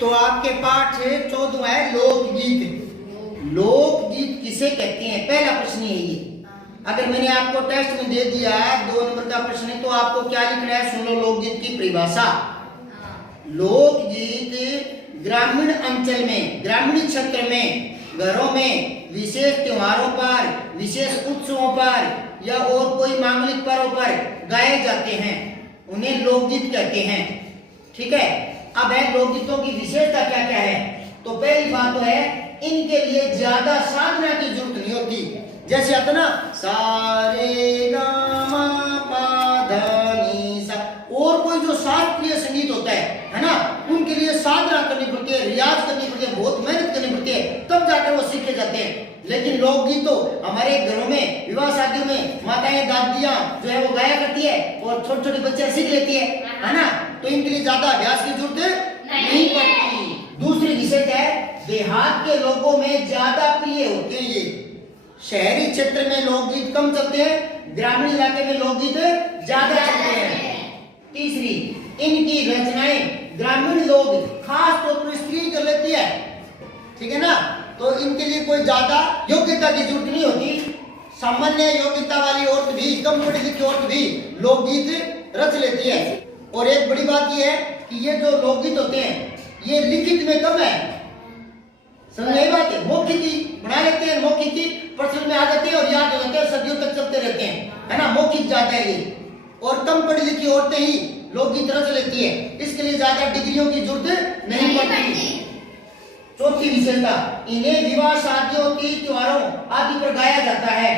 तो आपके पाठ 14 है लोकगीत। लोकगीत किसे कहते हैं, पहला प्रश्न है ये। अगर मैंने आपको टेस्ट में दे दिया 2 नंबर का प्रश्न है, तो आपको क्या लिखना है, सुन लो लोकगीत की परिभाषा। लोकगीत ग्रामीण अंचल में, ग्रामीण क्षेत्र में, घरों में, विशेष त्योहारों पर, विशेष उत्सवों पर या और कोई मांगलिक पर्व पर गाए जाते हैं, उन्हें लोकगीत कहते हैं। ठीक है। अब है लोकगीतों की विशेषता क्या क्या है। तो पहली बात तो है इनके लिए ज्यादा साधना की जरूरत नहीं होती। जैसे आता ना सारे गामा पा नी सा, और कोई जो शास्त्रीय संगीत होता है ना, उनके लिए साधना करनी पड़ती है, रियाज करनी पड़ती है, बहुत मेहनत करनी पड़ती है, तब जाकर वो सीखे जाते हैं। लेकिन लोकगीत तो हमारे घरों में, विवाह शादियों में माताएं दादियां जो है वो गाया करती है और छोटे छोटे बच्चे सीख लेती है ना। तो इनके लिए ज्यादा अभ्यास की जरूरत नहीं पड़ती। दूसरी विशेषता है देहात के लोगों में ज्यादा प्रिय होते हैं ये। शहरी क्षेत्र में लोकगीत कम चलते हैं, ग्रामीण इलाके में लोकगीत ज्यादा चलते हैं। तीसरी, इनकी रचनाएं ग्रामीण लोग खास तौर पर स्त्री कर लेती है। ठीक है ना। तो इनके लिए कोई ज्यादा योग्यता की जरूरत नहीं होती। सामान्य योग्यता वाली औरत भी, कम पढ़ी लिखी औरत भी लोकगीत रच लेती है। और एक बड़ी बात यह है कि ये जो लोकगीत होते हैं ये लिखित में कम है। समझ में बात है, मौखिक ही बना लेते हैं, मौखिक ही प्रचलन में आ जाते हैं और याद हो जाते हैं, सदियों तक चलते रहते हैं, है ना। मौखिक ज्यादा है ये, और कम पढ़ी लिखी औरतें ही लोकगीत रच लेती है, इसके लिए ज्यादा डिग्रियों की जरूरत नहीं पड़ती। चौथी विशेषता, इन्हें विवाह शादियों की त्योहारों आदि पर गाया जाता है।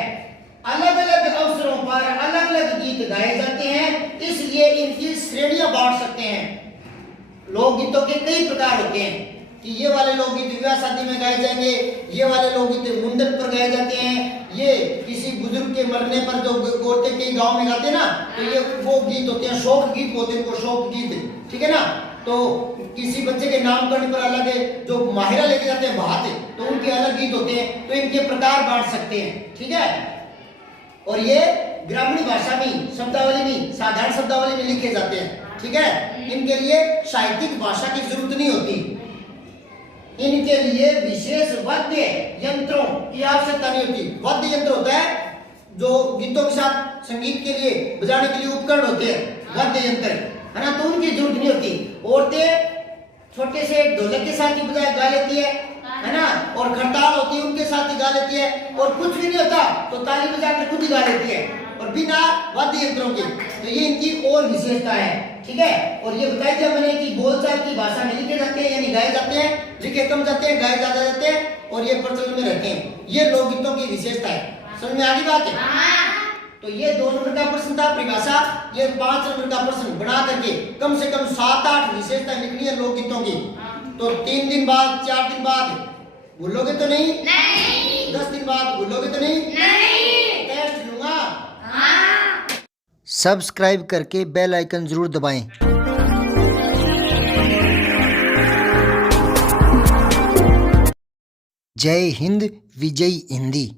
अलग अलग अवसरों पर अलग अलग गीत गाए जाते हैं, इसलिए इनकी श्रेणियां बांट सकते हैं। लोकगीतों के कई प्रकार होते हैं कि ये वाले लोकगीत विवाह शादी में गाए जाएंगे, ये वाले लोकगीत मुंडन पर गाए जाते हैं, ये किसी बुजुर्ग के मरने पर जो औरतें कई गांव में गाते हैं ना, तो ये वो गीत होते हैं, शोक गीत होते हैं, उनको शोक गीत। ठीक है ना। तो किसी बच्चे के नामकरण पर अलग है, जो माहिरा लेके जाते हैं बात, तो उनके अलग गीत होते हैं। तो इनके प्रकार बांट सकते हैं। ठीक है। और ये ग्रामीण भाषा में, शब्दावली में, साधारण शब्दावली में लिखे जाते हैं। ठीक है। इनके लिए साहित्यिक भाषा की जरूरत नहीं होती। इनके लिए विशेष वाद्य यंत्रों की आवश्यकता नहीं होती। वाद्य यंत्र होता है जो गीतों के साथ संगीत के लिए बजाने के लिए उपकरण होते हैं, वाद्य यंत्र, है ना। तो उनकी जरूरत नहीं होती। औरतें छोटे से ढोलक के साथ ही गा लेती है ना, और खड़ताल होती है उनके साथ ही गा लेती है, और कुछ भी नहीं होता तो ताली बजाकर खुद ही गा लेती है, और बिना वाद्य यंत्रों के। तो ये इनकी और विशेषता है। ठीक है। और ये बताया दिया मैंने कि बोलचाल की भाषा में लिखे जाते हैं, यानी गाए जाते हैं, लिखे कम जाते हैं, गाए ज्यादा जाते हैं, और ये प्रचलन में रहते हैं। ये लोकगीतों की विशेषता है। समझ में आ गई बात है। तो ये 2 नंबर का प्रश्न था परिभाषा। ये 5 नंबर का प्रश्न बना करके कम से कम 7-8 विशेषता लिखनी है लोकगीतों की। तो 3 दिन बाद, 4 दिन बाद भूलोगे तो नहीं? 10 दिन बाद भूलोगे तो नहीं? टेस्ट लूंगा। सब्सक्राइब करके बेल आइकन जरूर दबाएं। जय हिंद, विजय हिंदी।